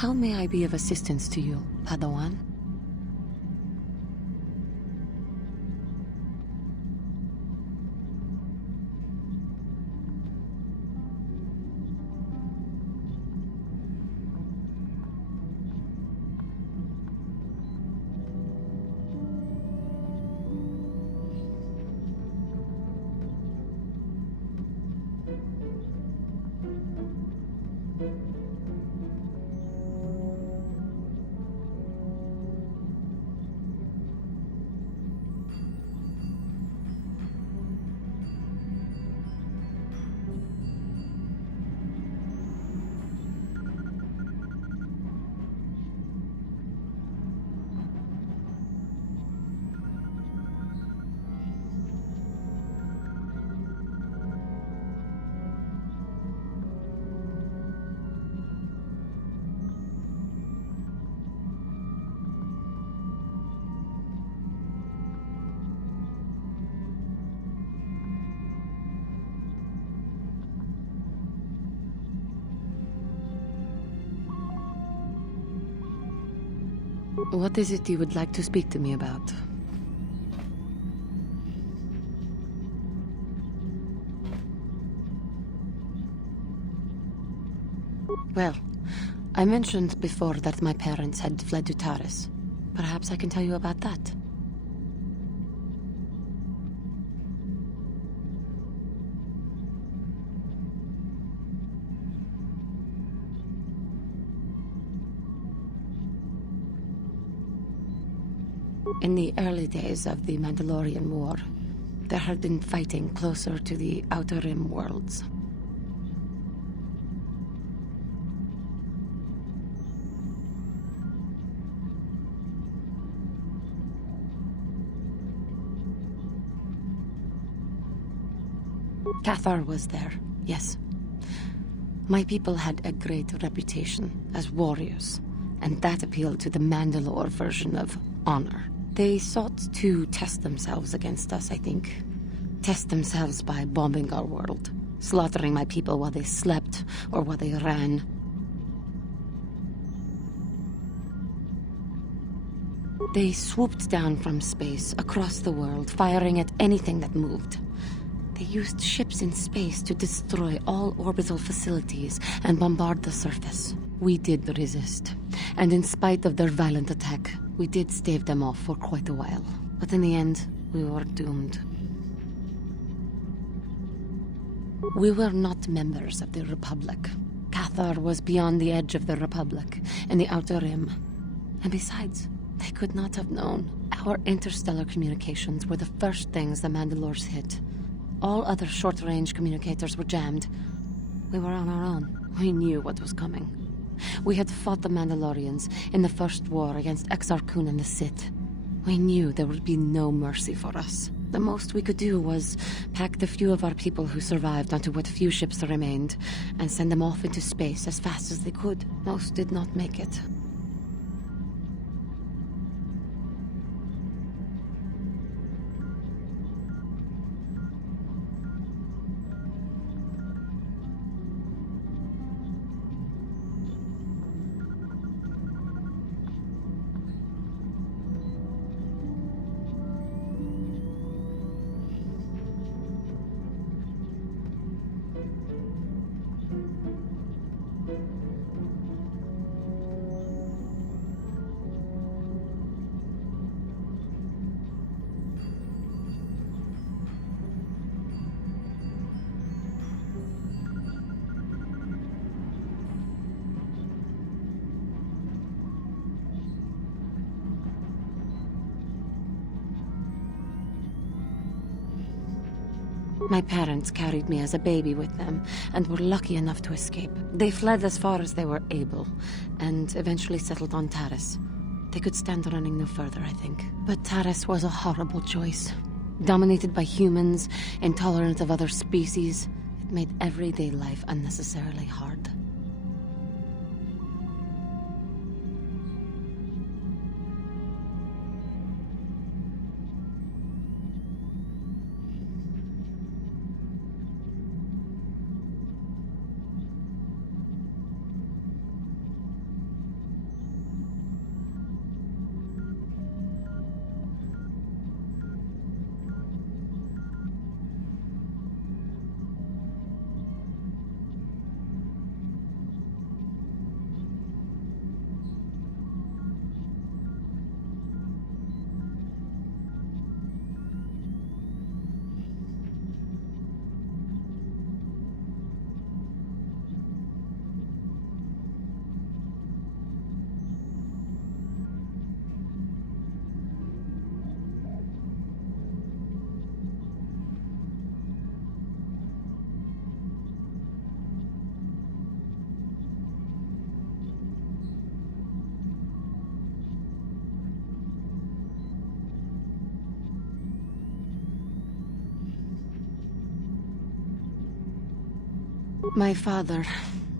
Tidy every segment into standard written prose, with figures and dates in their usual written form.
How may I be of assistance to you, Padawan? What is it you would like to speak to me about? Well, I mentioned before that my parents had fled to Taris. Perhaps I can tell you about that. In the early days of the Mandalorian War, there had been fighting closer to the Outer Rim worlds. KOTOR was there, yes. My people had a great reputation as warriors, and that appealed to the Mandalore version of honor. They sought to test themselves against us, I think. Test themselves by bombing our world, slaughtering my people while they slept or while they ran. They swooped down from space across the world, firing at anything that moved. They used ships in space to destroy all orbital facilities and bombard the surface. We did resist, and in spite of their violent attack, we did stave them off for quite a while. But in the end, we were doomed. We were not members of the Republic. KOTOR was beyond the edge of the Republic, in the Outer Rim. And besides, they could not have known. Our interstellar communications were the first things the Mandalores hit. All other short-range communicators were jammed. We were on our own. We knew what was coming. We had fought the Mandalorians in the first war against Exar Kun and the Sith. We knew there would be no mercy for us. The most we could do was pack the few of our people who survived onto what few ships remained and send them off into space as fast as they could. Most did not make it. My parents carried me as a baby with them, and were lucky enough to escape. They fled as far as they were able, and eventually settled on Taris. They could stand running no further, I think. But Taris was a horrible choice. Dominated by humans, intolerant of other species, it made everyday life unnecessarily hard. My father...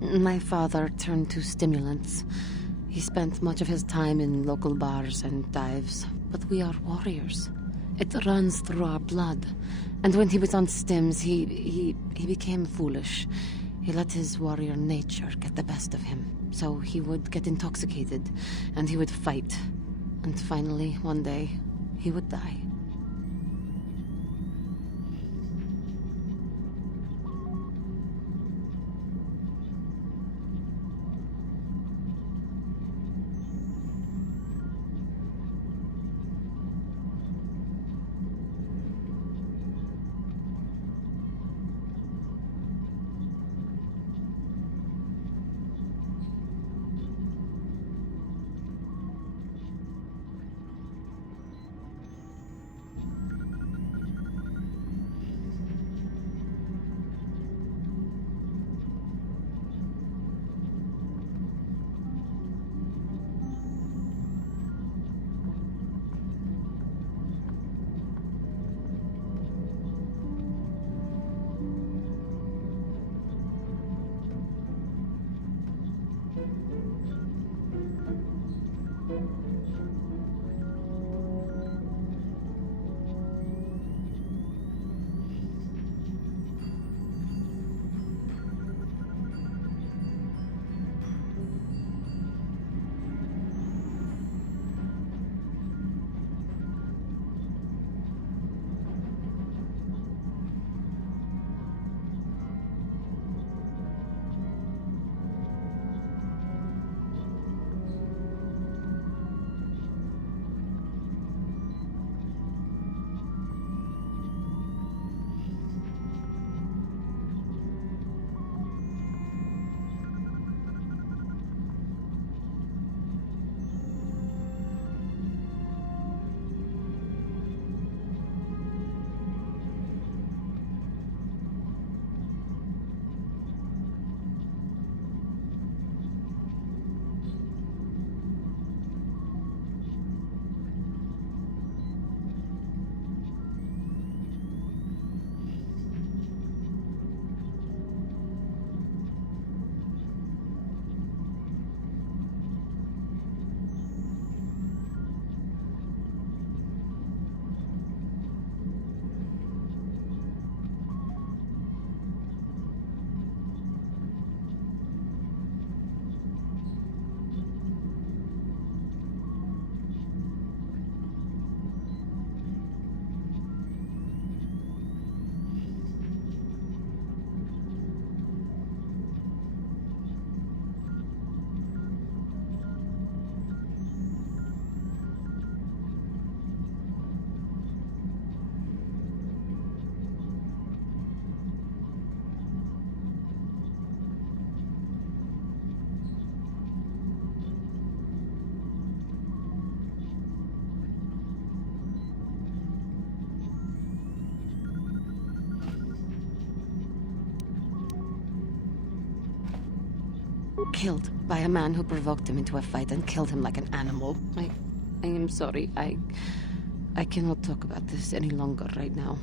My father turned to stimulants. He spent much of his time in local bars and dives. But we are warriors. It runs through our blood. And when he was on stims, he became foolish. He let his warrior nature get the best of him. So he would get intoxicated, and he would fight. And finally, one day, he would die. Killed by a man who provoked him into a fight and killed him like an animal. I am sorry. I cannot talk about this any longer right now.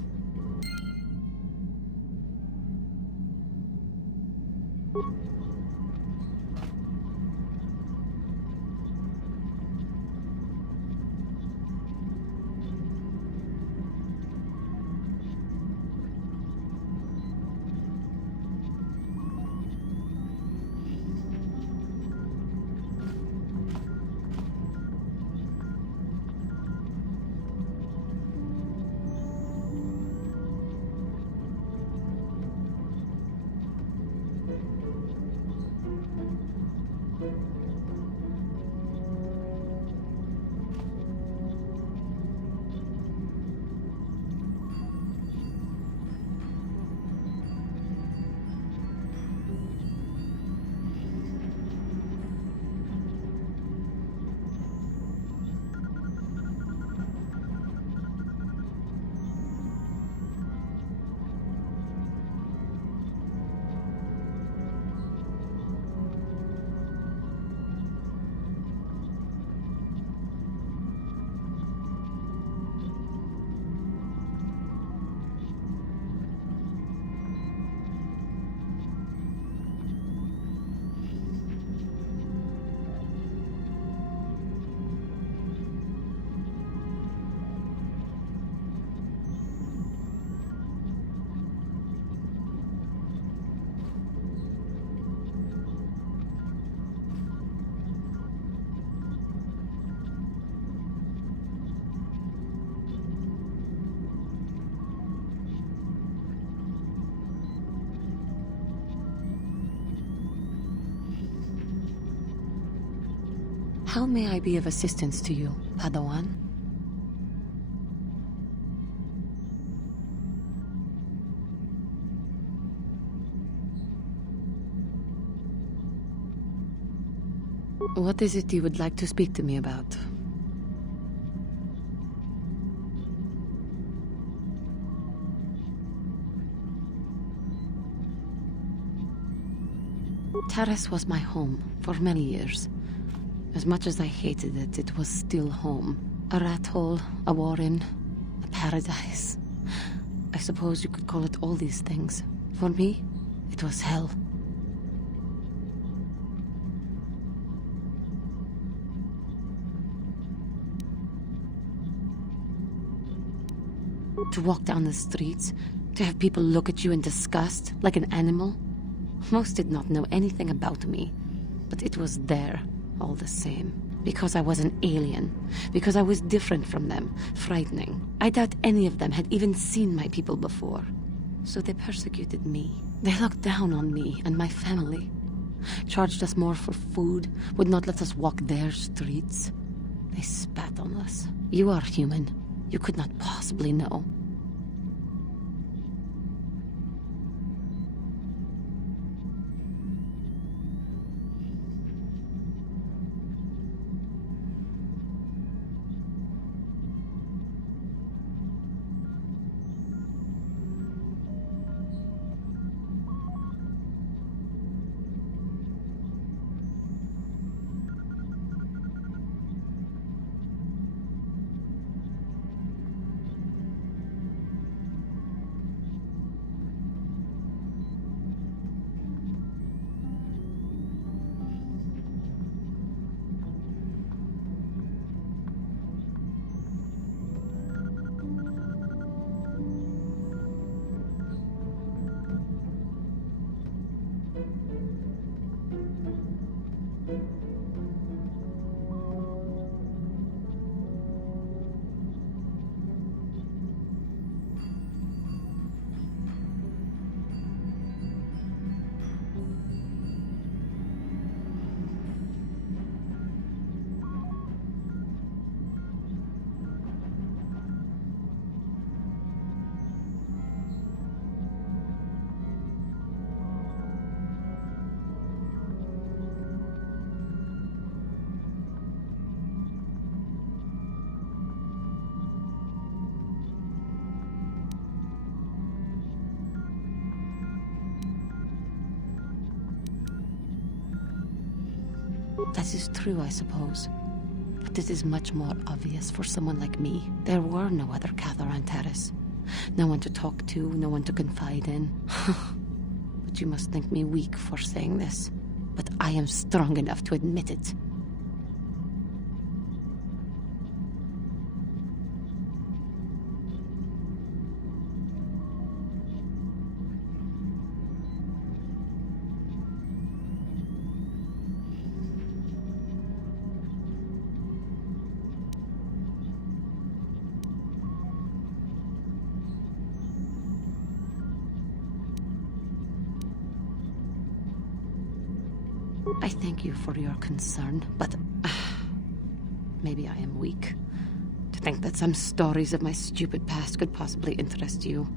How may I be of assistance to you, Padawan? What is it you would like to speak to me about? Taris was my home for many years. As much as I hated it, it was still home. A rat hole, a warren, a paradise. I suppose you could call it all these things. For me, it was hell. To walk down the streets, to have people look at you in disgust, like an animal. Most did not know anything about me, but it was there, all the same. Because I was an alien, because I was different from them, frightening. I doubt any of them had even seen my people before. So they persecuted me. They looked down on me and my family. Charged us more for food, would not let us walk their streets. They spat on us. You are human. You could not possibly know. That is true, I suppose. But it is much more obvious for someone like me. There were no other KOTOR on Taris. No one to talk to, no one to confide in. But you must think me weak for saying this. But I am strong enough to admit it. I thank you for your concern, but maybe I am weak. To think that some stories of my stupid past could possibly interest you.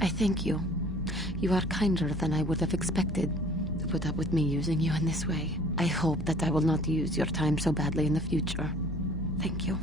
I thank you. You are kinder than I would have expected to put up with me using you in this way. I hope that I will not use your time so badly in the future. Thank you.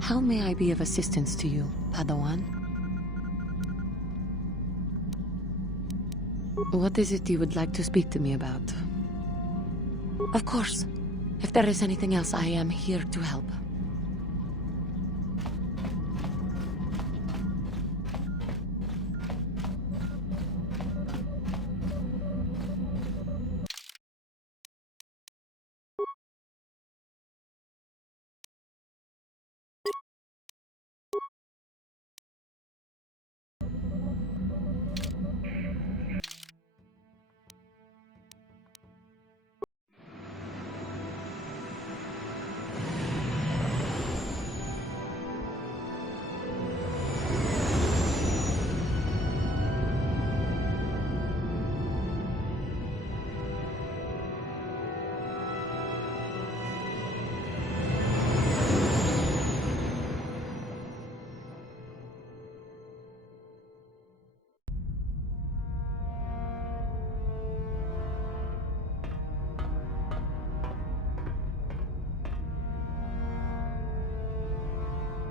How may I be of assistance to you, Padawan? What is it you would like to speak to me about? Of course. If there is anything else, I am here to help.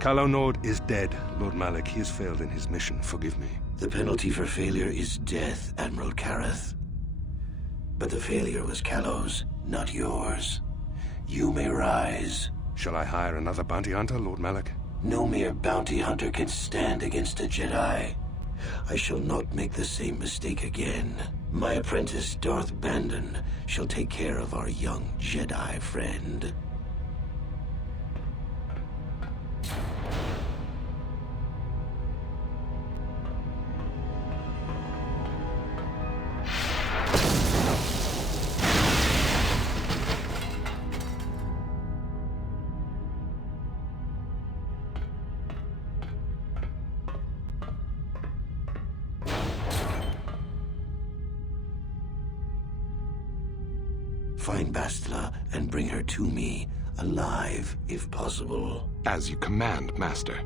Calo Nord is dead, Lord Malak. He has failed in his mission. Forgive me. The penalty for failure is death, Admiral Kareth. But the failure was Calo's, not yours. You may rise. Shall I hire another bounty hunter, Lord Malak? No mere bounty hunter can stand against a Jedi. I shall not make the same mistake again. My apprentice, Darth Bandon, shall take care of our young Jedi friend. Find Bastila and bring her to me, alive, if possible. As you command, Master.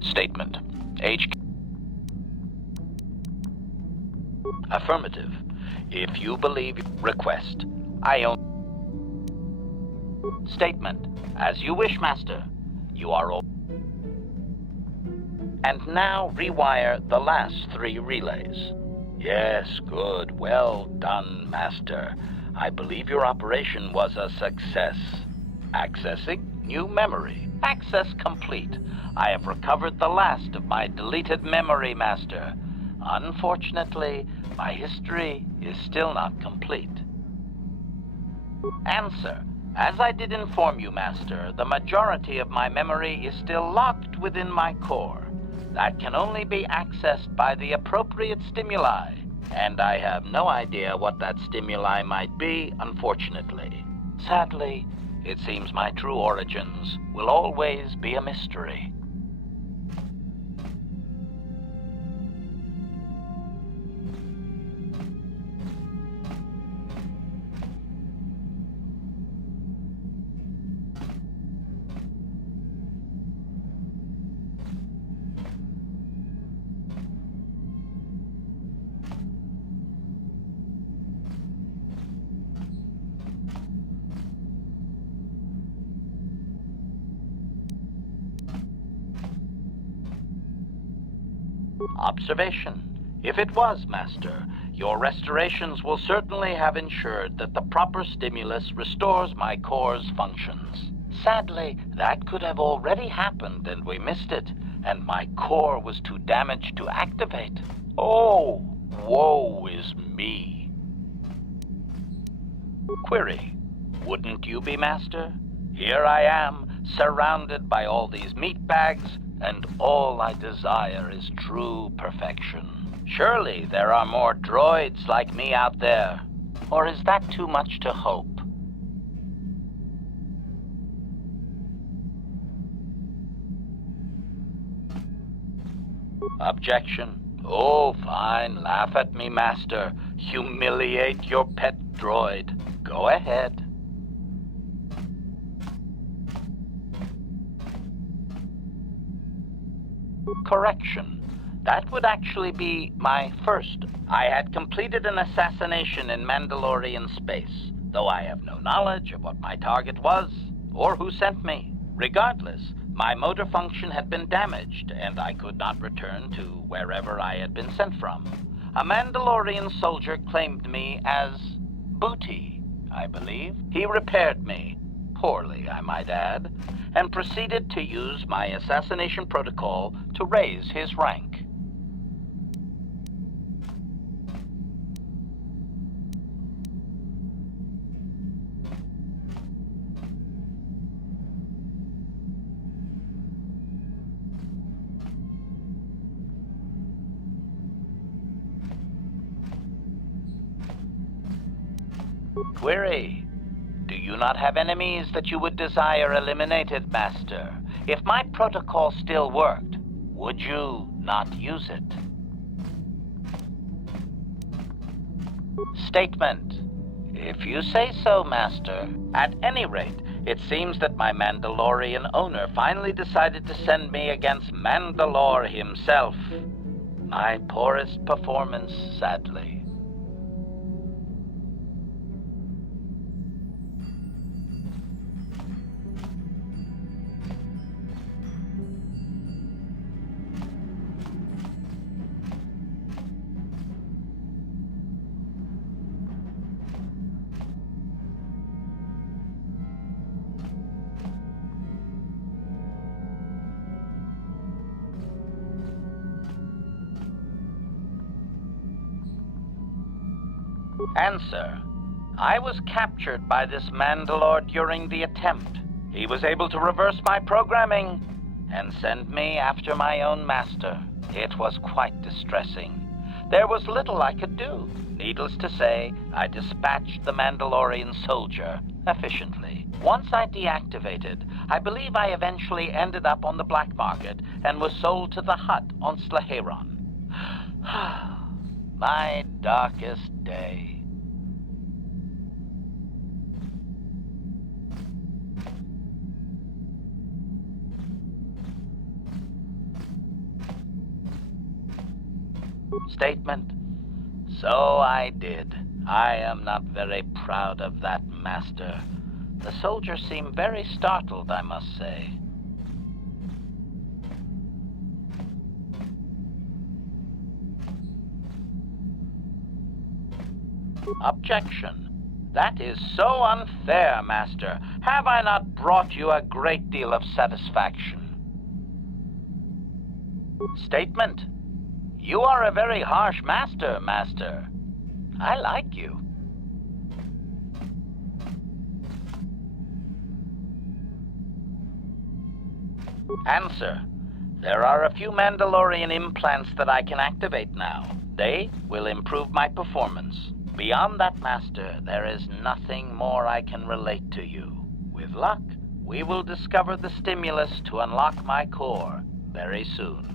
Statement. HQ. Affirmative. If you believe request, I own. Statement. As you wish, Master. You are all. And now rewire the last 3 relays. Yes, good. Well done, Master. I believe your operation was a success. Accessing new memory. Access complete. I have recovered the last of my deleted memory, Master. Unfortunately, my history is still not complete. Answer. As I did inform you, Master, the majority of my memory is still locked within my core. That can only be accessed by the appropriate stimuli, and I have no idea what that stimuli might be, unfortunately. Sadly, it seems my true origins will always be a mystery. Observation. If it was, Master, your restorations will certainly have ensured that the proper stimulus restores my core's functions. Sadly, that could have already happened and we missed it, and my core was too damaged to activate. Oh, woe is me. Query. Wouldn't you be, Master? Here I am, surrounded by all these meat bags, and all I desire is true perfection. Surely there are more droids like me out there. Or is that too much to hope? Objection. Oh, fine. Laugh at me, Master. Humiliate your pet droid. Go ahead. Correction. That would actually be my first. I had completed an assassination in Mandalorian space, though I have no knowledge of what my target was or who sent me. Regardless, my motor function had been damaged, and I could not return to wherever I had been sent from. A Mandalorian soldier claimed me as booty, I believe. He repaired me, poorly I might add, and proceeded to use my assassination protocol to raise his rank. Query. Do you not have enemies that you would desire eliminated, Master? If my protocol still worked, would you not use it? Statement. If you say so, Master. At any rate, it seems that my Mandalorian owner finally decided to send me against Mandalore himself. My poorest performance, sadly. Answer. I was captured by this Mandalore during the attempt. He was able to reverse my programming and send me after my own master. It was quite distressing. There was little I could do. Needless to say, I dispatched the Mandalorian soldier efficiently. Once I deactivated, I believe I eventually ended up on the black market and was sold to the Hutt on Slaheron. My darkest day. Statement. So I did. I am not very proud of that, Master. The soldiers seem very startled, I must say. Objection. That is so unfair, Master. Have I not brought you a great deal of satisfaction? Statement. You are a very harsh master, Master. I like you. Answer. There are a few Mandalorian implants that I can activate now. They will improve my performance. Beyond that, Master, there is nothing more I can relate to you. With luck, we will discover the stimulus to unlock my core very soon.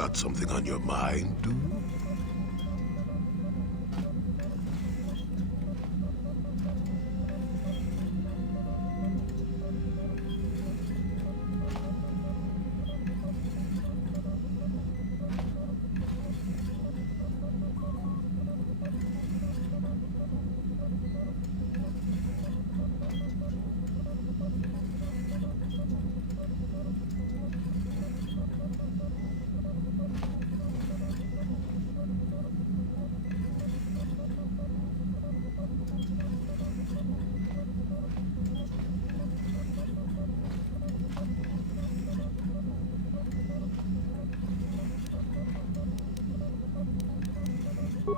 got something on your mind, dude?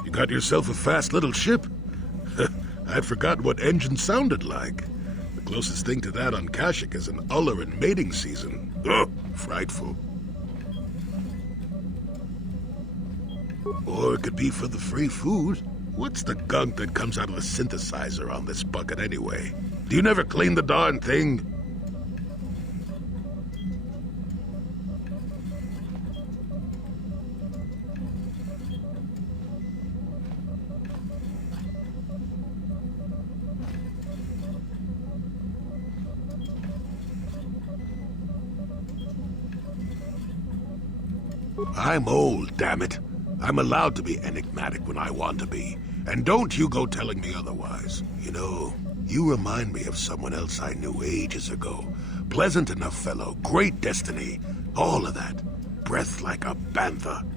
You got yourself a fast little ship. I'd forgotten what engine sounded like. The closest thing to that on Kashyyyk is an uller in mating season. Ugh, frightful. Or it could be for the free food. What's the gunk that comes out of the synthesizer on this bucket anyway? Do you never clean the darn thing? I'm old, damn it. I'm allowed to be enigmatic when I want to be. And don't you go telling me otherwise. You know, you remind me of someone else I knew ages ago. Pleasant enough fellow, great destiny, all of that. Breath like a bantha.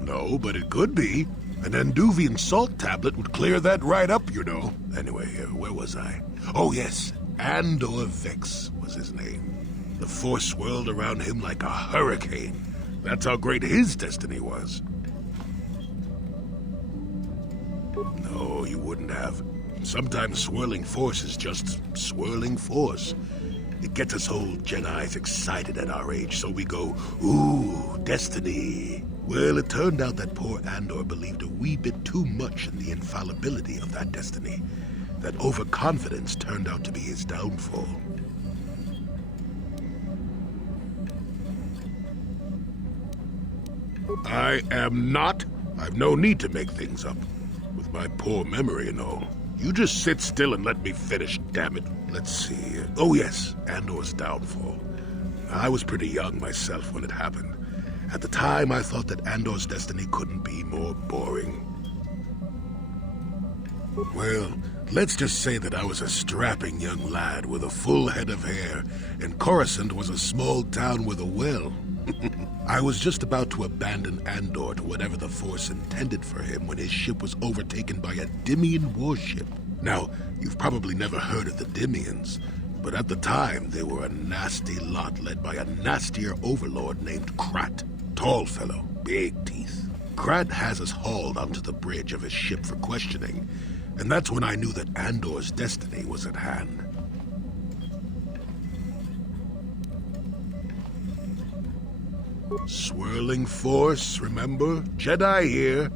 No, but it could be. An Anduvian salt tablet would clear that right up, you know. Anyway, where was I? Oh, yes. Andor Vex was his name. The Force swirled around him like a hurricane. That's how great his destiny was. No, you wouldn't have. Sometimes swirling force is just swirling force. It gets us old Jedis excited at our age, so we go, ooh, destiny. Well, it turned out that poor Andor believed a wee bit too much in the infallibility of that destiny. That overconfidence turned out to be his downfall. I am not. I've no need to make things up. With my poor memory and all. You just sit still and let me finish, damn it. Let's see. Oh yes, Andor's downfall. I was pretty young myself when it happened. At the time, I thought that Andor's destiny couldn't be more boring. Well, let's just say that I was a strapping young lad with a full head of hair, and Coruscant was a small town with a well. I was just about to abandon Andor to whatever the Force intended for him when his ship was overtaken by a Dimian warship. Now, you've probably never heard of the Dimians, but at the time, they were a nasty lot led by a nastier overlord named Krat. Tall fellow, big teeth. Krat has us hauled onto the bridge of his ship for questioning, and that's when I knew that Andor's destiny was at hand. Swirling force, remember? Jedi here.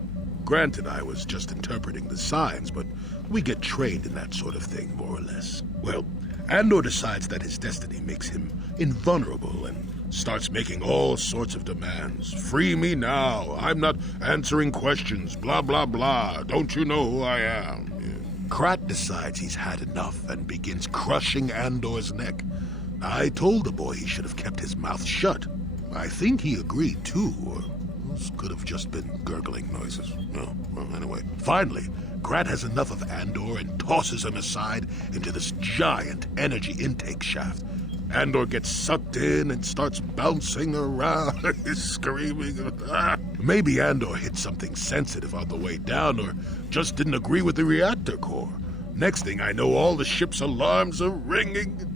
Granted, I was just interpreting the signs, but we get trained in that sort of thing, more or less. Well, Andor decides that his destiny makes him invulnerable and starts making all sorts of demands. Free me now. I'm not answering questions. Blah, blah, blah. Don't you know who I am? Yeah. Krat decides he's had enough and begins crushing Andor's neck. I told the boy he should have kept his mouth shut. I think he agreed, too, or this could have just been gurgling noises. No, well, anyway. Finally, Krat has enough of Andor and tosses him aside into this giant energy intake shaft. Andor gets sucked in and starts bouncing around, screaming. Maybe Andor hit something sensitive on the way down, or just didn't agree with the reactor core. Next thing I know, all the ship's alarms are ringing.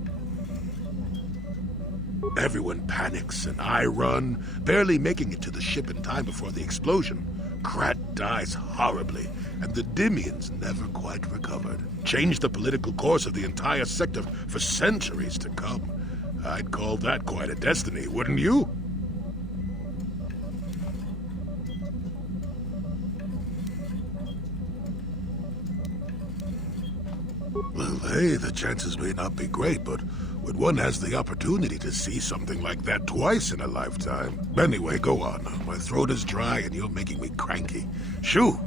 Everyone panics, and I run, barely making it to the ship in time before the explosion. Krat dies horribly, and the Dimians never quite recovered. Changed the political course of the entire sector for centuries to come. I'd call that quite a destiny, wouldn't you? Well, hey, the chances may not be great, but when one has the opportunity to see something like that twice in a lifetime... Anyway, go on. My throat is dry and you're making me cranky. Shoo!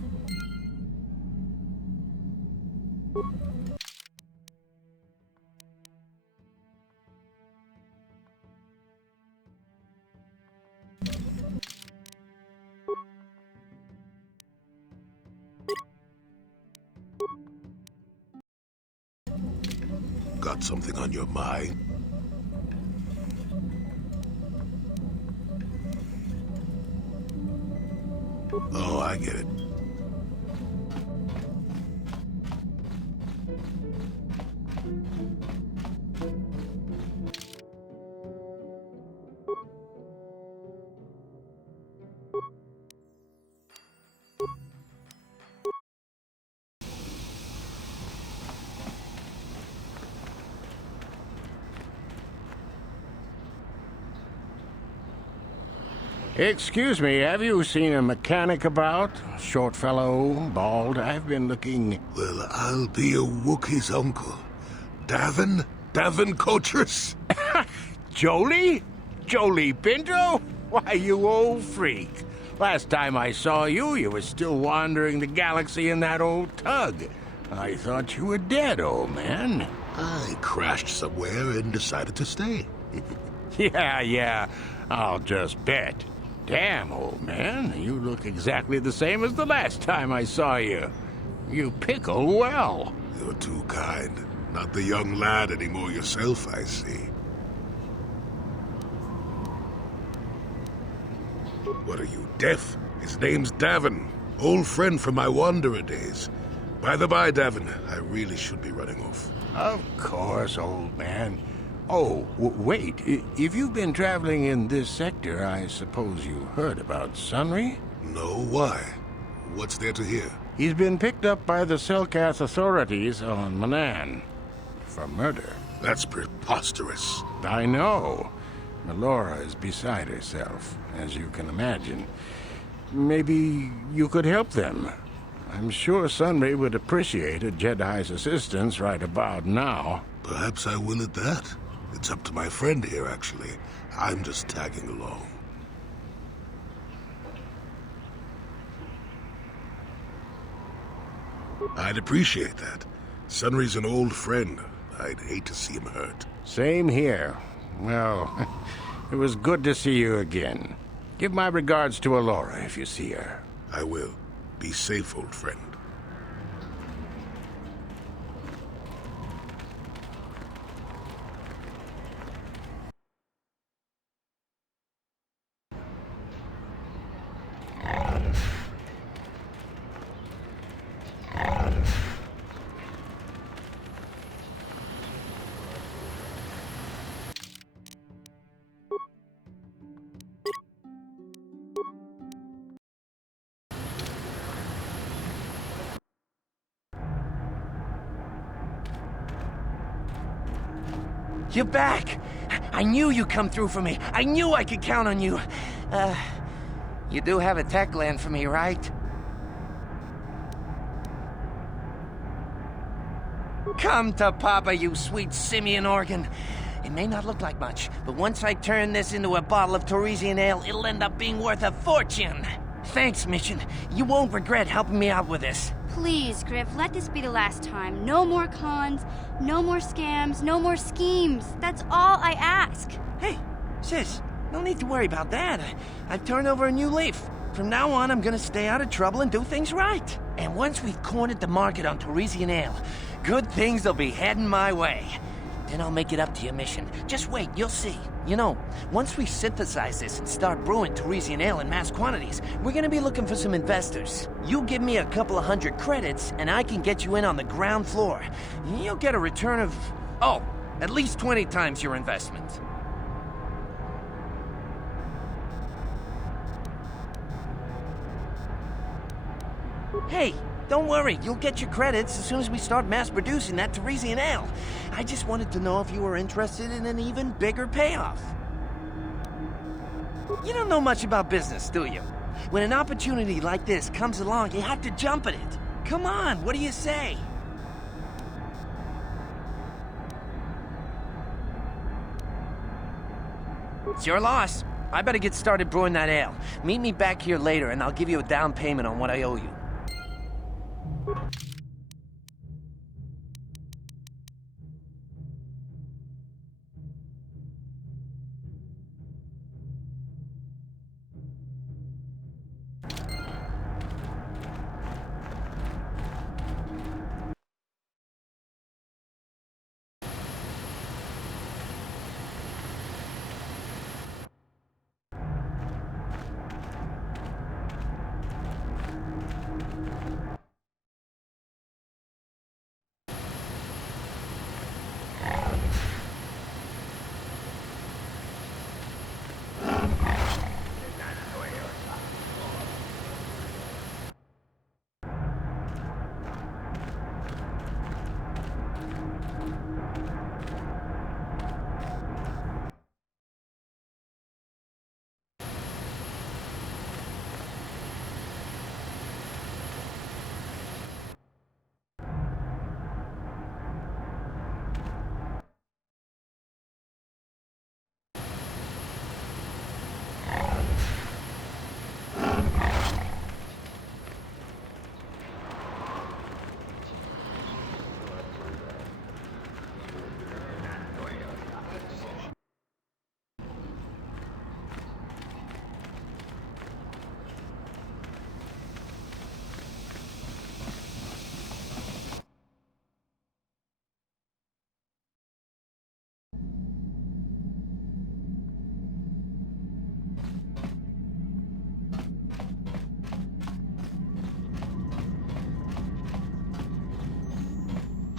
Got something on your mind? Oh, I get it. Excuse me, have you seen a mechanic about? Short fellow, bald. I've been looking... Well, I'll be a Wookiee's uncle. Davin? Davin Coatress? Jolie? Jolie Pinto? Why, you old freak. Last time I saw you, you were still wandering the galaxy in that old tug. I thought you were dead, old man. I crashed somewhere and decided to stay. Yeah, I'll just bet. Damn, old man, you look exactly the same as the last time I saw you. You pickle well. You're too kind. Not the young lad anymore yourself, I see. What are you, deaf? His name's Davin. Old friend from my Wanderer days. By the by, Davin, I really should be running off. Of course, old man. Oh, wait. If you've been traveling in this sector, I suppose you heard about Sunry? No, why? What's there to hear? He's been picked up by the Selkath authorities on Manan for murder. That's preposterous. I know. Melora is beside herself, as you can imagine. Maybe you could help them. I'm sure Sunry would appreciate a Jedi's assistance right about now. Perhaps I will at that. It's up to my friend here, actually. I'm just tagging along. I'd appreciate that. Sunry's an old friend. I'd hate to see him hurt. Same here. Well, it was good to see you again. Give my regards to Alora if you see her. I will. Be safe, old friend. You're back! I knew you'd come through for me. I knew I could count on you. You do have a tech land for me, right? Come to Papa, you sweet simian organ. It may not look like much, but once I turn this into a bottle of Torresian ale, it'll end up being worth a fortune. Thanks, Mission. You won't regret helping me out with this. Please, Griff, let this be the last time. No more cons, no more scams, no more schemes. That's all I ask. Hey, sis, no need to worry about that. I've turned over a new leaf. From now on, I'm gonna stay out of trouble and do things right. And once we've cornered the market on Torresian ale, good things will be heading my way. Then I'll make it up to you, Mission. Just wait, you'll see. You know, once we synthesize this and start brewing Torresian ale in mass quantities, we're gonna be looking for some investors. You give me a couple of 100 credits, and I can get you in on the ground floor. You'll get a return of, at least 20 times your investment. Hey, don't worry. You'll get your credits as soon as we start mass-producing that Teresian ale. I just wanted to know if you were interested in an even bigger payoff. You don't know much about business, do you? When an opportunity like this comes along, you have to jump at it. Come on, what do you say? It's your loss. I better get started brewing that ale. Meet me back here later, and I'll give you a down payment on what I owe you.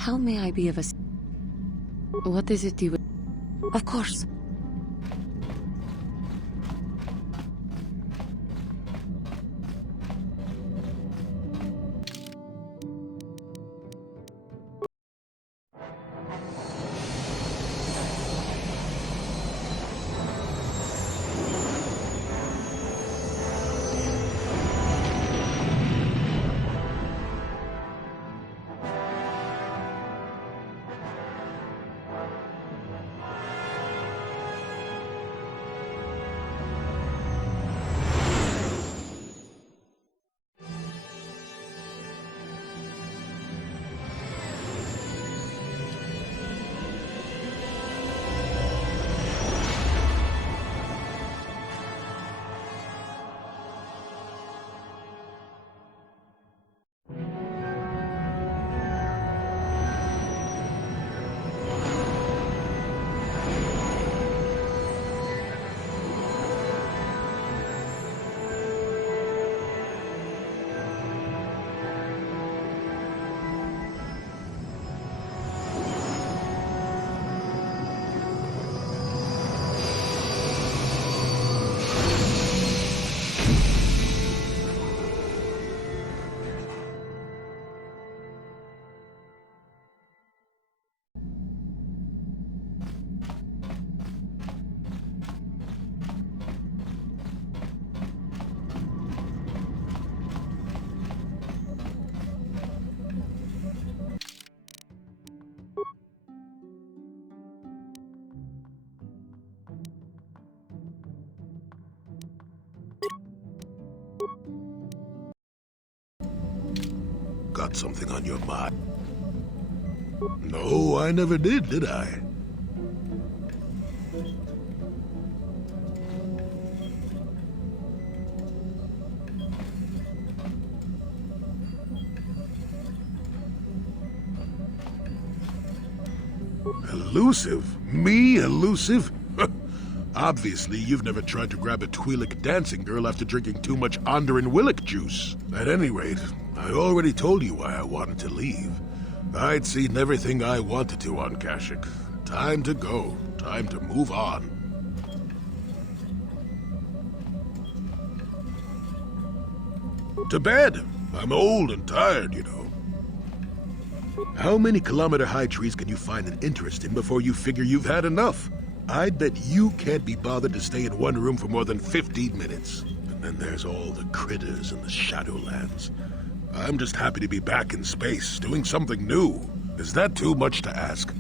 How may I be of What is it you... Of course. Got something on your mind? No, I never did I? Elusive? Me elusive? Obviously, you've never tried to grab a Twi'lek dancing girl after drinking too much Onderan Willick juice. At any rate, I already told you why I wanted to leave. I'd seen everything I wanted to on Kashyyyk. Time to go. Time to move on. To bed! I'm old and tired, you know. How many kilometer-high trees can you find an interest in before you figure you've had enough? I'd bet you can't be bothered to stay in one room for more than 15 minutes. And then there's all the critters in the Shadowlands. I'm just happy to be back in space, doing something new. Is that too much to ask?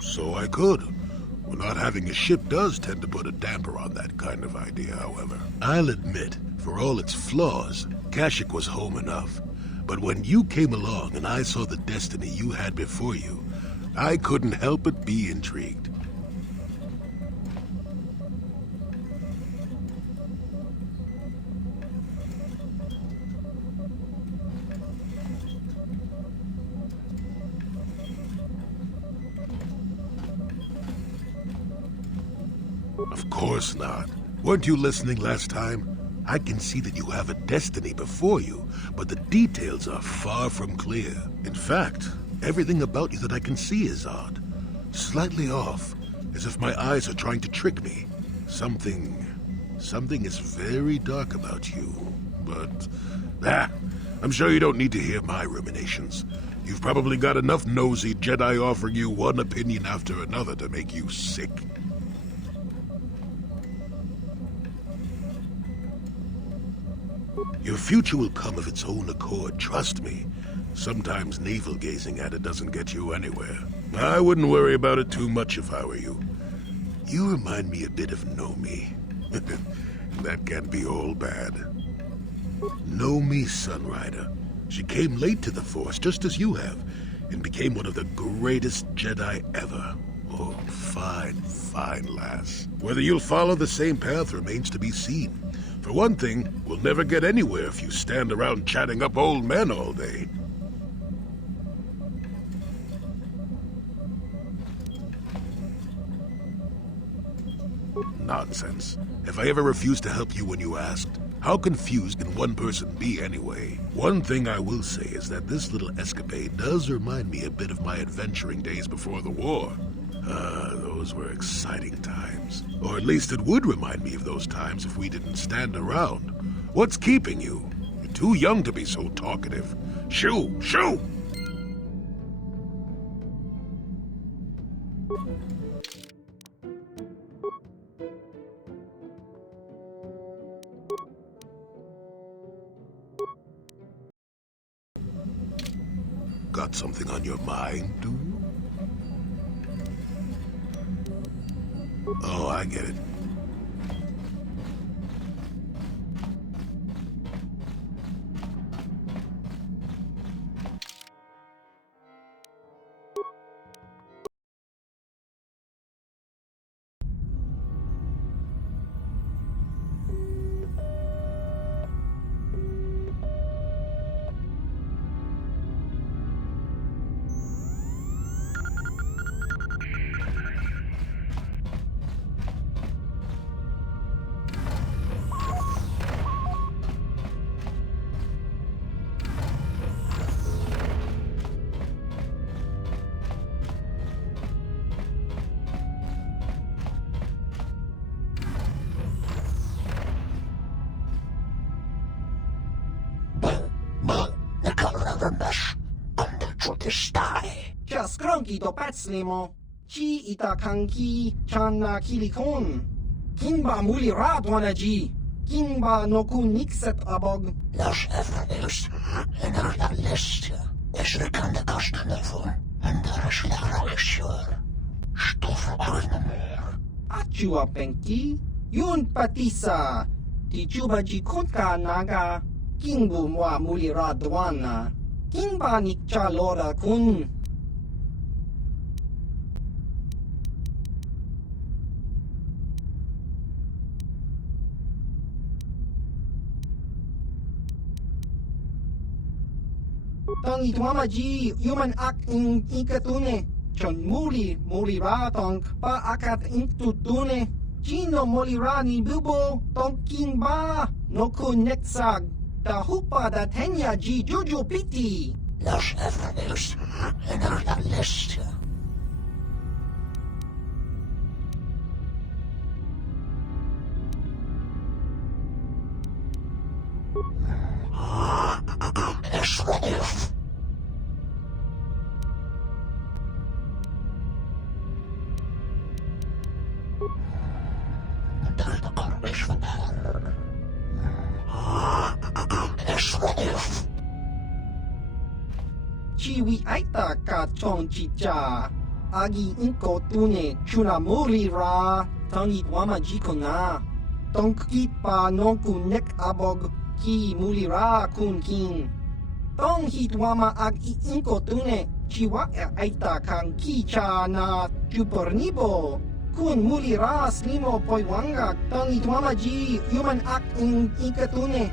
So I could. Well, not having a ship does tend to put a damper on that kind of idea, however. I'll admit, for all its flaws, Kashyyyk was home enough. But when you came along and I saw the destiny you had before you, I couldn't help but be intrigued. Of course not. Weren't you listening last time? I can see that you have a destiny before you, but the details are far from clear. In fact, everything about you that I can see is odd. Slightly off, as if my eyes are trying to trick me. Something is very dark about you. But, I'm sure you don't need to hear my ruminations. You've probably got enough nosy Jedi offering you one opinion after another to make you sick. Your future will come of its own accord, trust me. Sometimes navel-gazing at it doesn't get you anywhere. I wouldn't worry about it too much if I were you. You remind me a bit of Nomi. That can't be all bad. Nomi, Sunrider. She came late to the Force, just as you have, and became one of the greatest Jedi ever. Oh, fine, fine lass. Whether you'll follow the same path remains to be seen. For one thing, we'll never get anywhere if you stand around chatting up old men all day. Nonsense. Have I ever refused to help you when you asked? How confused can one person be anyway? One thing I will say is that this little escapade does remind me a bit of my adventuring days before the war. Those were exciting times. Or at least it would remind me of those times if we didn't stand around. What's keeping you? You're too young to be so talkative. Shoo! Shoo! Got something on your mind, dude? Oh, I get it. Kya skronki do patslimo, chi ita kanki channa kilikon. Kinba muli radwana ji, kinba noku nixet abog. Los efforts en la list is rekande kostenlevel en daar is lara sure. Stoffen arnemer. Achua penki, yun patisa, ti chuba ji kunka naga, kingbu mwa muli radwana. Kinba nikcha lora kun. Tong itwama ji human ak in ikatune. Chon muli ra tong pa akat in tutune. Chino muli ra ni bubo tong kinba no kun nexag. Dahupa da tenya ji juju piti. Los Everest en la list. Israel. Chiwi aita ka chong chicha. Agi inko tune chuna muri ra. Tangi wama jikona. Tongki pa nonku nek abog ki muli ra kun kin. Tong hit wama ag inko tune. Chiwa aita kang ki cha na chupornibo. Kun muli ra slimo poiwanga. Tangi wama ji human ak in ikatune.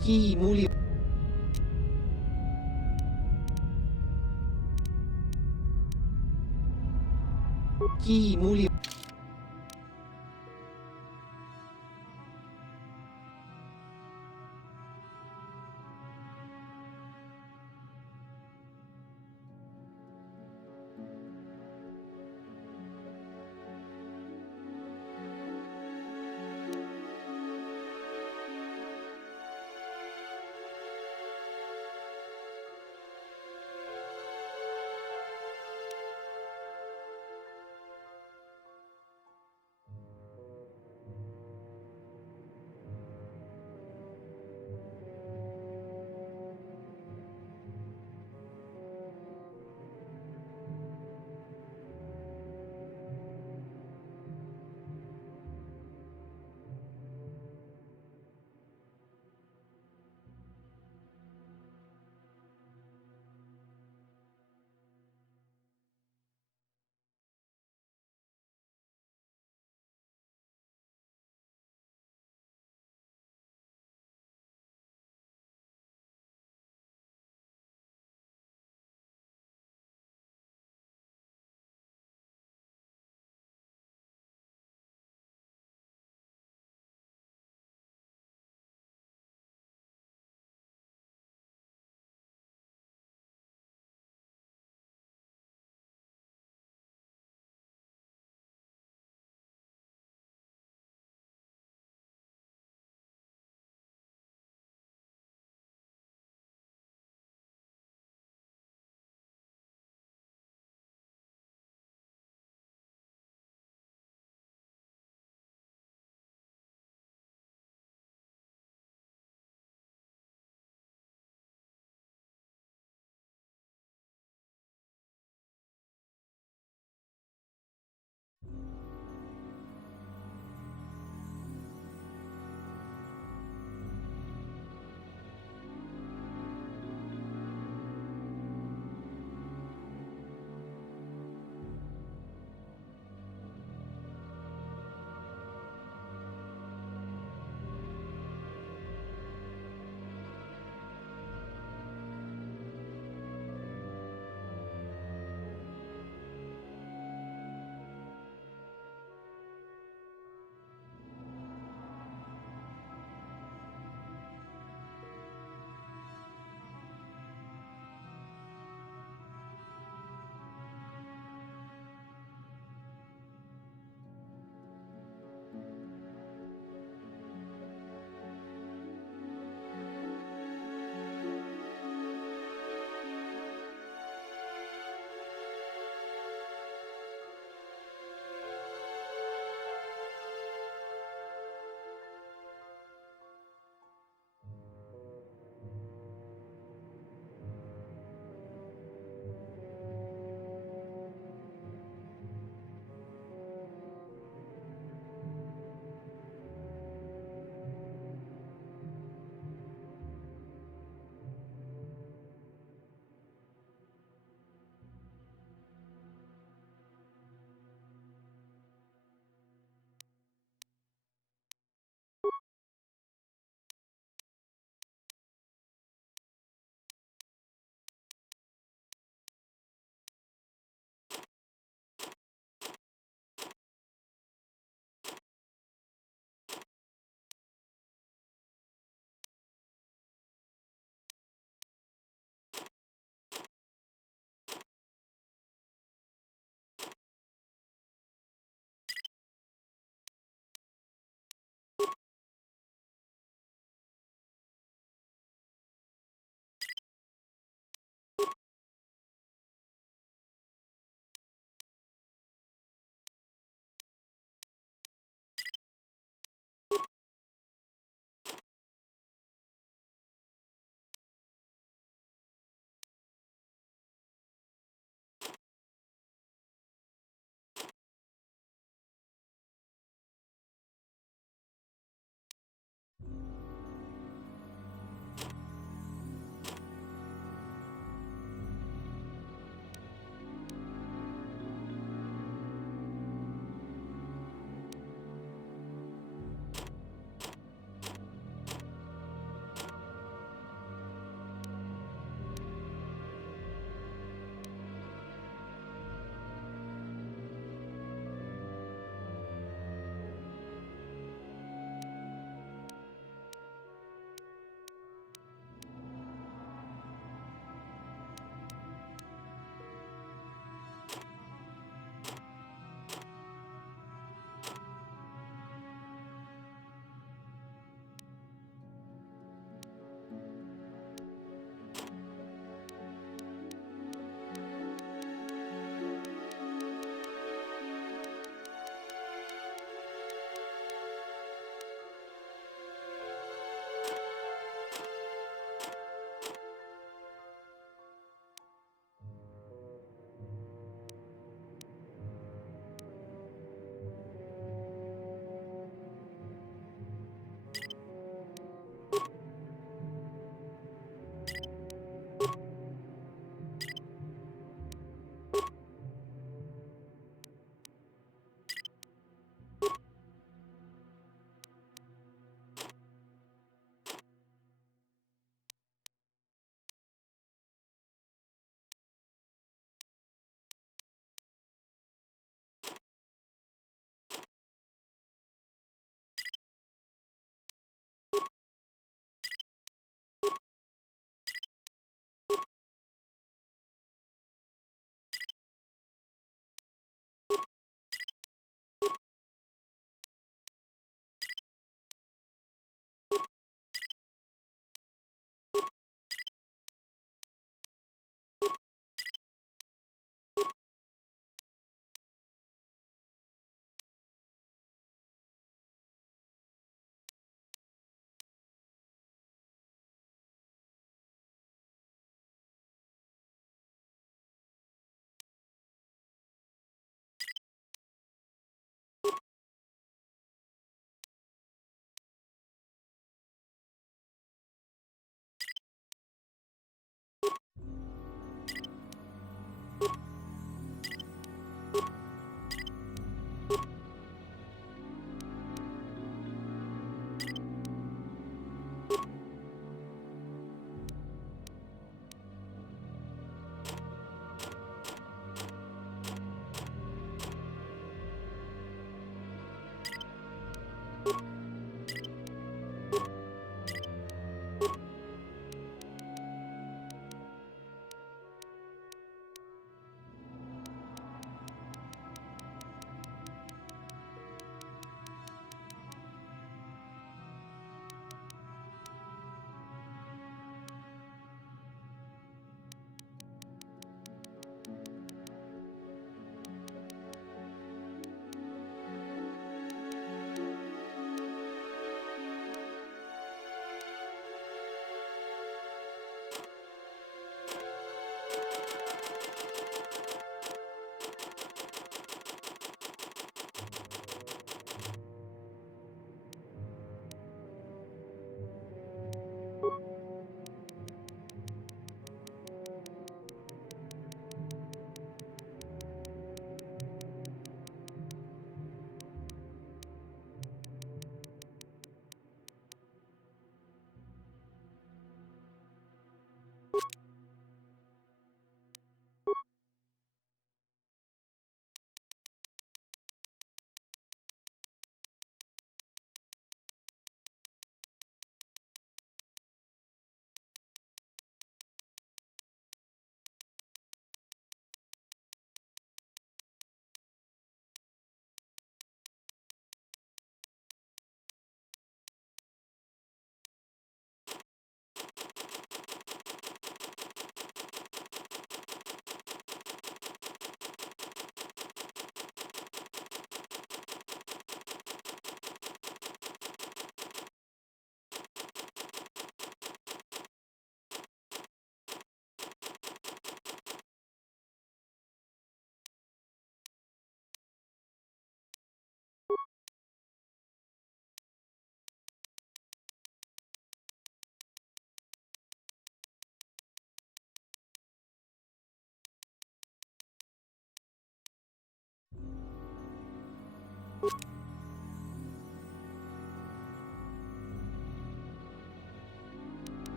Ki muli Ki muli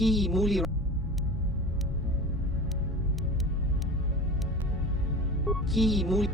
Ki muli Ki muli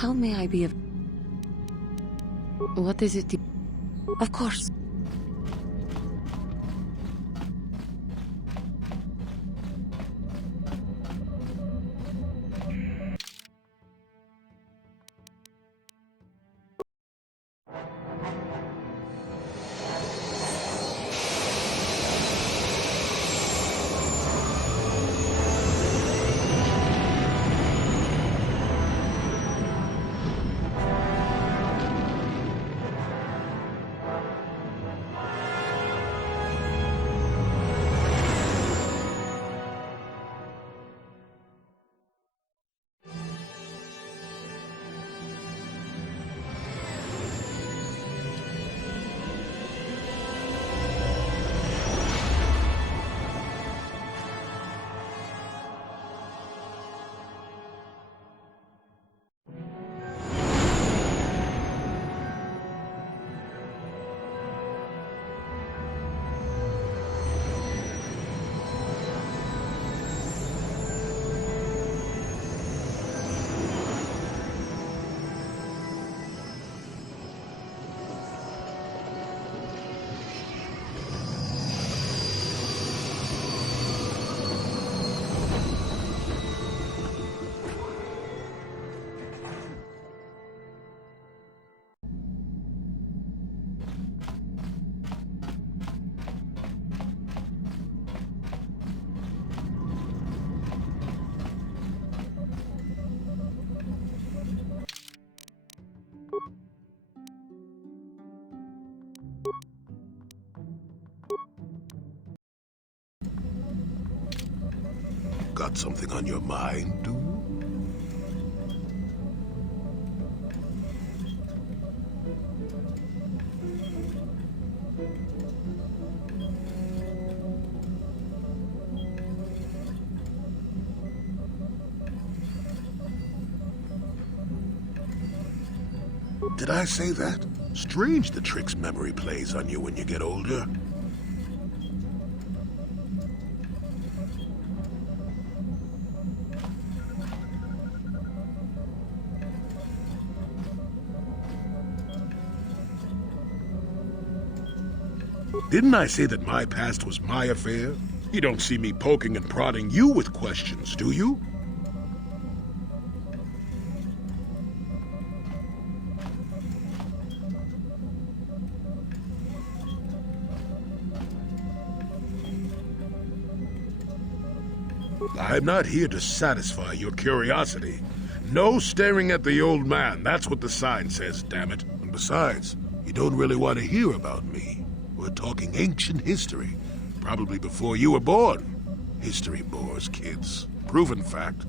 How may I be of... What is it? Of course. Got something on your mind, do you? Did I say that? Strange the tricks memory plays on you when you get older. Didn't I say that my past was my affair? You don't see me poking and prodding you with questions, do you? I'm not here to satisfy your curiosity. No staring at the old man. That's what the sign says, damn it. And besides, you don't really want to hear about me. We're talking ancient history. Probably before you were born. History bores kids. Proven fact.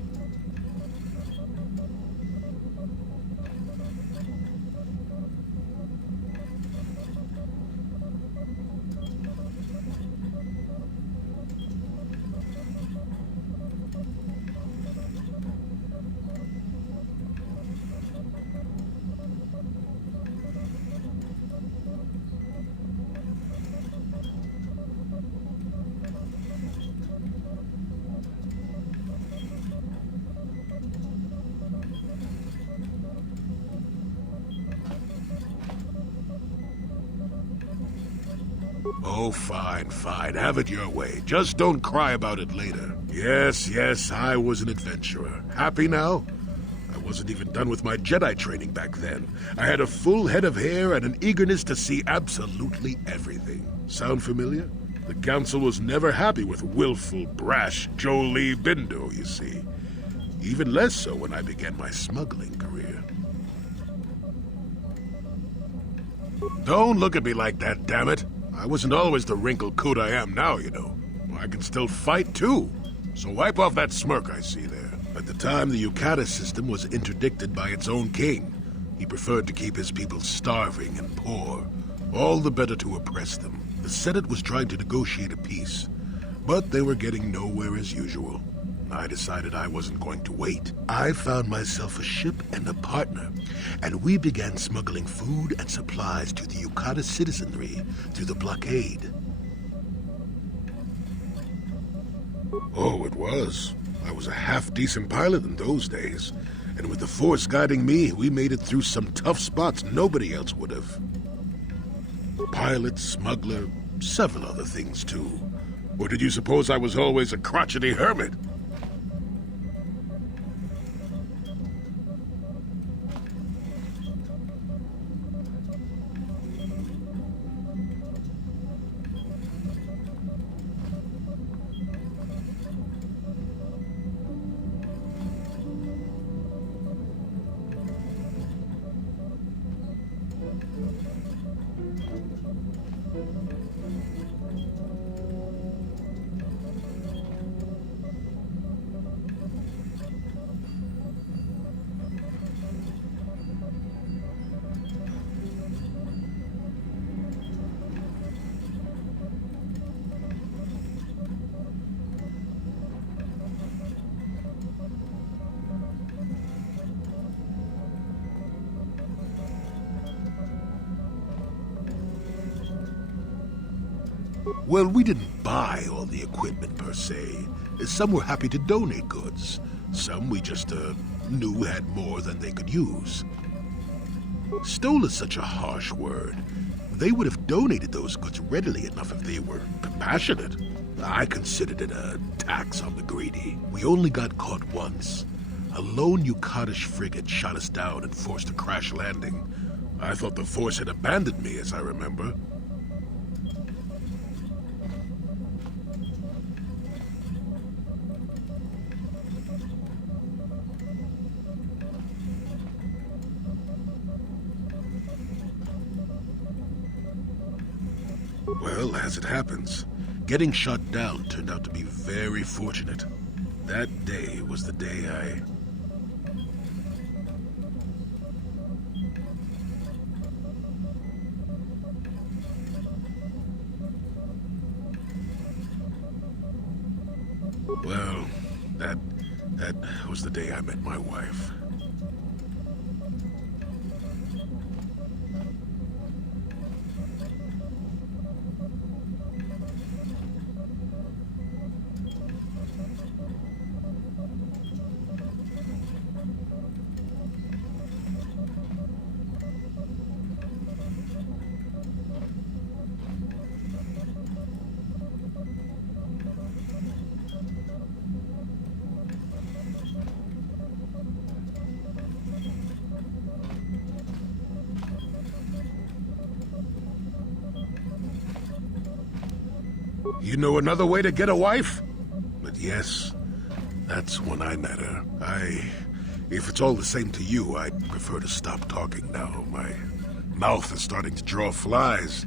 Oh, fine, fine. Have it your way. Just don't cry about it later. Yes, I was an adventurer. Happy now? I wasn't even done with my Jedi training back then. I had a full head of hair and an eagerness to see absolutely everything. Sound familiar? The Council was never happy with willful, brash Jolie Bindo, you see. Even less so when I began my smuggling career. Don't look at me like that, damn it. I wasn't always the wrinkled coot I am now, you know. I can still fight, too. So wipe off that smirk I see there. At the time, the Yukata system was interdicted by its own king. He preferred to keep his people starving and poor, all the better to oppress them. The Senate was trying to negotiate a peace, but they were getting nowhere as usual. I decided I wasn't going to wait. I found myself a ship and a partner, and we began smuggling food and supplies to the Yukata citizenry through the blockade. Oh, it was. I was a half-decent pilot in those days, and with the Force guiding me, we made it through some tough spots nobody else would have. Pilot, smuggler, several other things too. Or did you suppose I was always a crotchety hermit? Well, we didn't buy all the equipment per se. Some were happy to donate goods. Some we just knew had more than they could use. Stole is such a harsh word. They would have donated those goods readily enough if they were compassionate. I considered it a tax on the greedy. We only got caught once. A lone Yukatish frigate shot us down and forced a crash landing. I thought the Force had abandoned me, as I remember. Well, as it happens, getting shot down turned out to be very fortunate. That day was the day I... Well, that was the day I met my wife. You know another way to get a wife? But yes, that's when I met her. If it's all the same to you, I'd prefer to stop talking now. My mouth is starting to draw flies.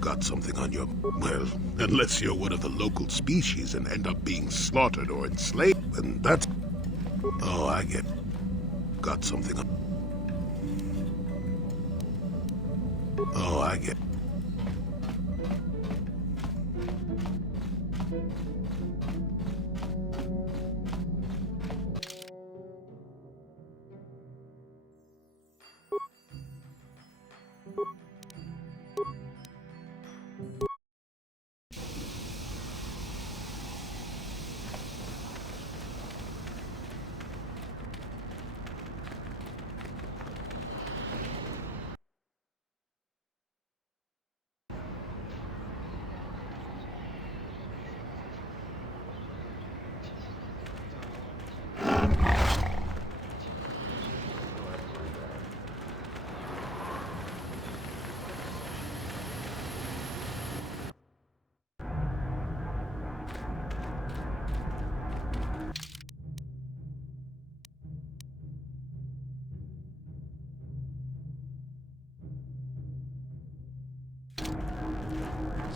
Got something on your... Well, unless you're one of the local species and end up being slaughtered or enslaved, then that's... Oh, I get... Got something on... Oh, I get...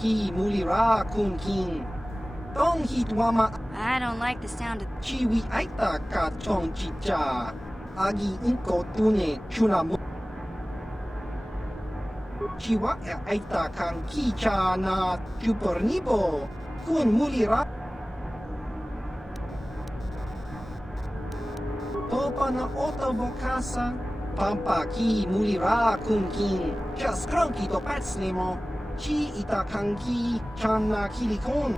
Ki mulira kun kin. Tong hitwama I don't like the sound of... chiwi aita ka tong chicha. Agi inko tune chunamu. Chiwa aita kan kicha na chupornibo. Kun mulira. Topa na otavokasa. Pampa ki mulira kun kin. Just cronky to patslimo. Chi ita kanki chana kilikon.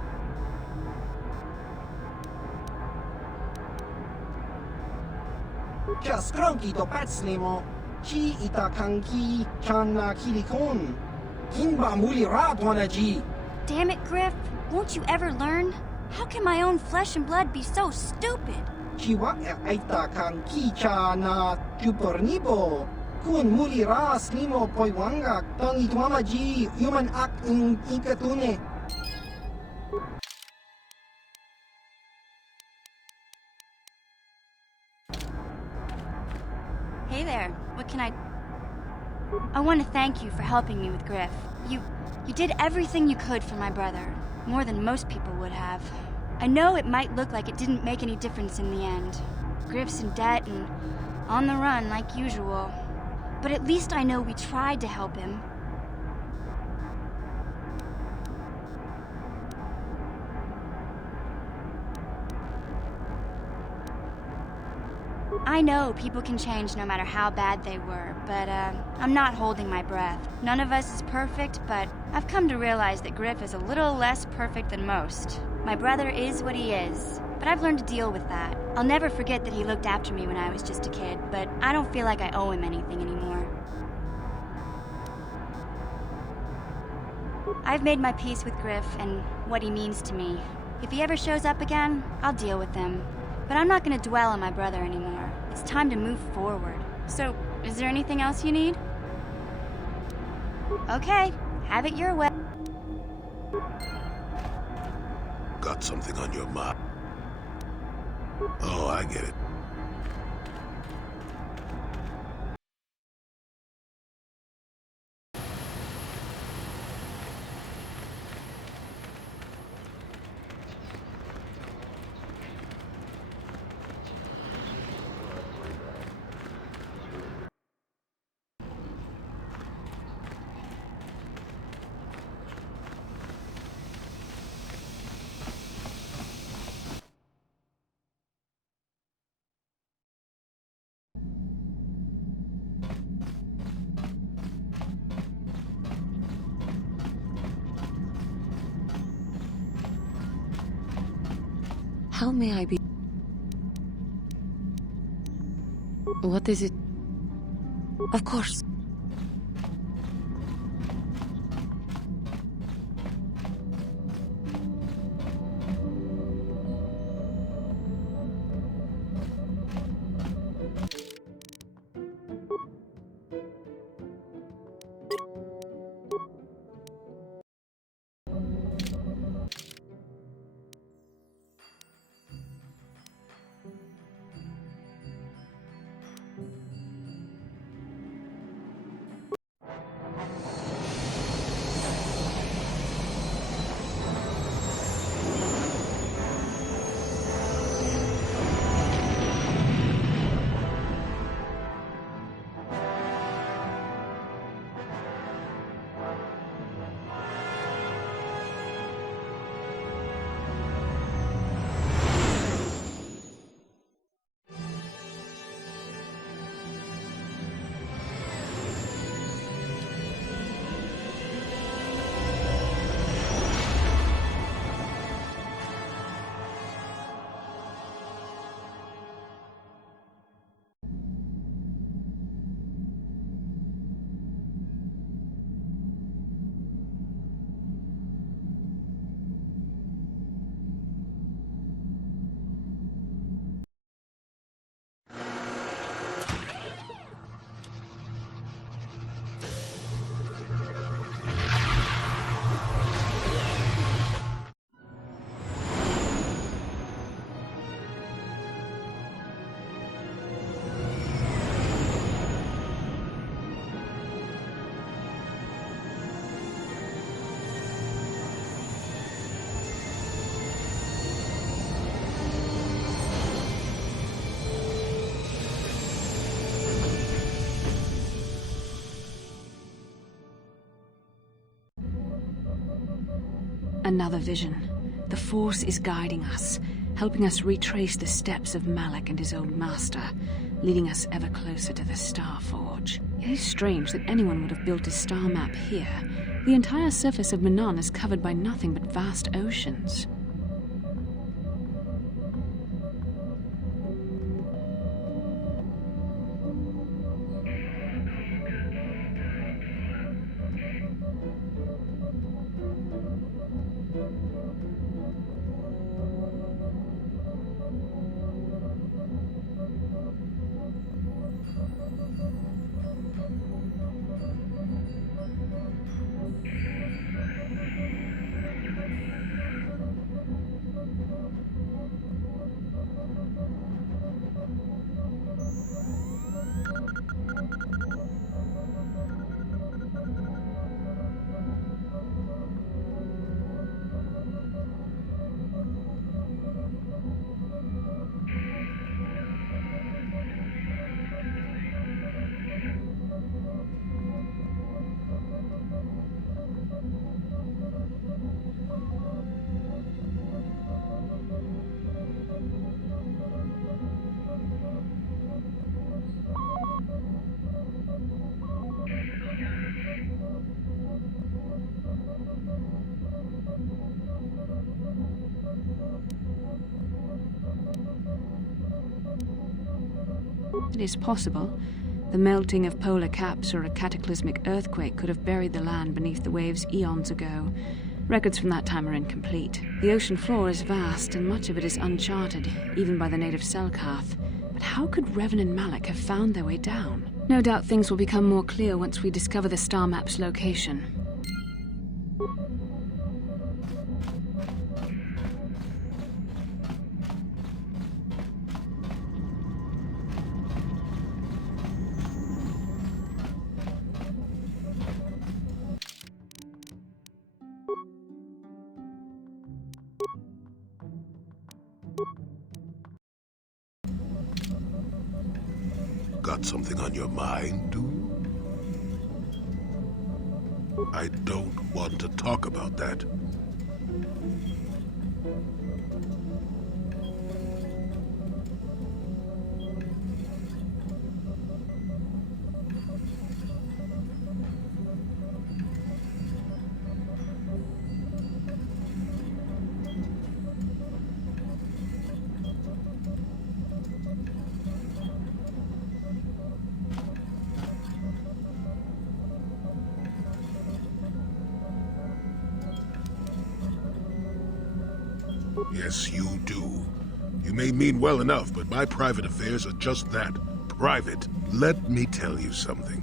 Just cronky to patslimo. Chi ita kanki chana kilikon. Kinba mulira dwanaji. Damn it, Griff. Won't you ever learn? How can my own flesh and blood be so stupid? Chiwa aita kanki chana chupornibo. Kun mulira slimo poiwanga tong itwamaji human act in inkatune. Hey there, what can I want to thank you for helping me with Griff. You did everything you could for my brother, more than most people would have. I know it might look like it didn't make any difference in the end. Griff's in debt and on the run like usual. But at least I know we tried to help him. I know people can change no matter how bad they were, but I'm not holding my breath. None of us is perfect, but I've come to realize that Griff is a little less perfect than most. My brother is what he is, but I've learned to deal with that. I'll never forget that he looked after me when I was just a kid, but I don't feel like I owe him anything anymore. I've made my peace with Griff and what he means to me. If he ever shows up again, I'll deal with him. But I'm not going to dwell on my brother anymore. It's time to move forward. So, is there anything else you need? Okay, have it your way. Got something on your mind? Oh, I get it. How may I be? What is it? Of course. Another vision. The Force is guiding us, helping us retrace the steps of Malak and his old master, leading us ever closer to the Star Forge. It is strange that anyone would have built a star map here. The entire surface of Manon is covered by nothing but vast oceans. It is possible. The melting of polar caps or a cataclysmic earthquake could have buried the land beneath the waves eons ago. Records from that time are incomplete. The ocean floor is vast, and much of it is uncharted, even by the native Selkath. But how could Revan and Malak have found their way down? No doubt things will become more clear once we discover the star map's location. Got something on your mind, do you? I don't want to talk about that. Yes, you do. You may mean well enough, but my private affairs are just that, private. Let me tell you something.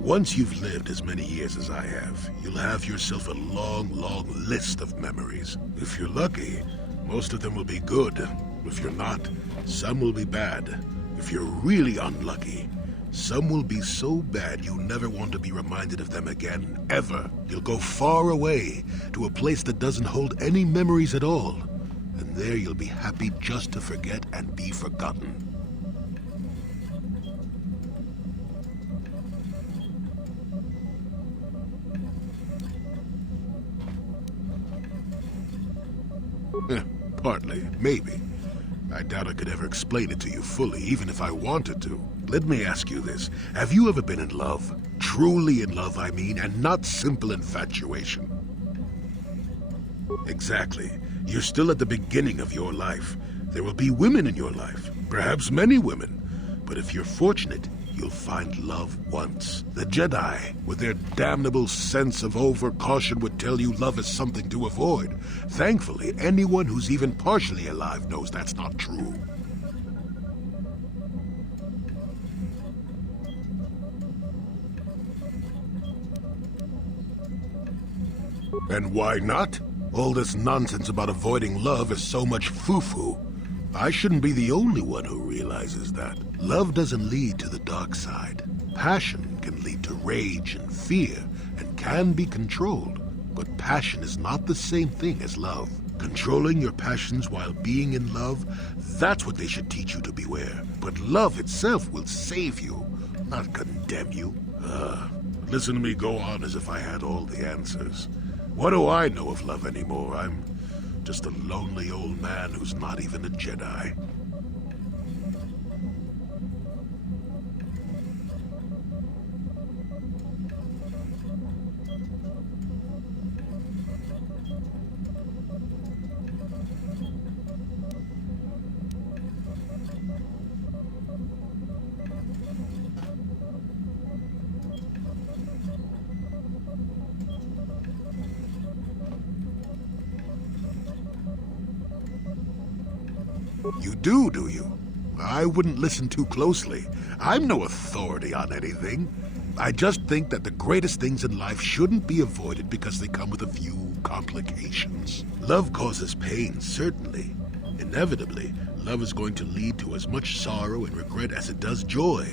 Once you've lived as many years as I have, you'll have yourself a long, long list of memories. If you're lucky, most of them will be good. If you're not, some will be bad. If you're really unlucky, some will be so bad you never want to be reminded of them again, ever. You'll go far away, to a place that doesn't hold any memories at all. And there you'll be happy just to forget and be forgotten. Partly, maybe. I doubt I could ever explain it to you fully, even if I wanted to. Let me ask you this. Have you ever been in love? Truly in love, I mean, and not simple infatuation. Exactly. You're still at the beginning of your life. There will be women in your life, perhaps many women. But if you're fortunate, you'll find love once. The Jedi, with their damnable sense of over-caution, would tell you love is something to avoid. Thankfully, anyone who's even partially alive knows that's not true. And why not? All this nonsense about avoiding love is so much foo-foo. I shouldn't be the only one who realizes that. Love doesn't lead to the dark side. Passion can lead to rage and fear, and can be controlled. But passion is not the same thing as love. Controlling your passions while being in love, that's what they should teach you to beware. But love itself will save you, not condemn you. Listen to me go on as if I had all the answers. What do I know of love anymore? I'm just a lonely old man who's not even a Jedi. You do you? I wouldn't listen too closely. I'm no authority on anything. I just think that the greatest things in life shouldn't be avoided because they come with a few complications. Love causes pain, certainly. Inevitably, love is going to lead to as much sorrow and regret as it does joy.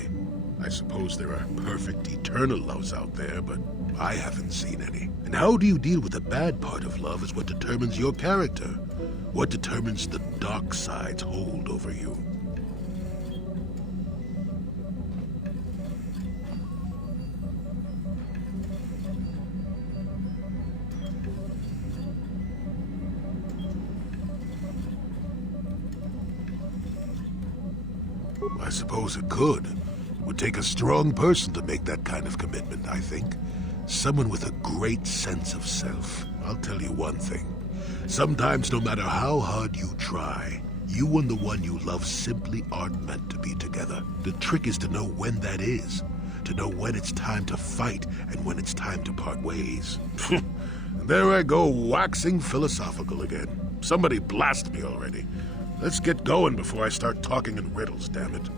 I suppose there are perfect, eternal loves out there, but I haven't seen any. And how do you deal with the bad part of love is what determines your character. What determines the dark side's hold over you. I suppose it could. It would take a strong person to make that kind of commitment, I think. Someone with a great sense of self. I'll tell you one thing. Sometimes, no matter how hard you try, you and the one you love simply aren't meant to be together. The trick is to know when that is. To know when it's time to fight and when it's time to part ways. There I go, waxing philosophical again. Somebody blast me already. Let's get going before I start talking in riddles, damn it.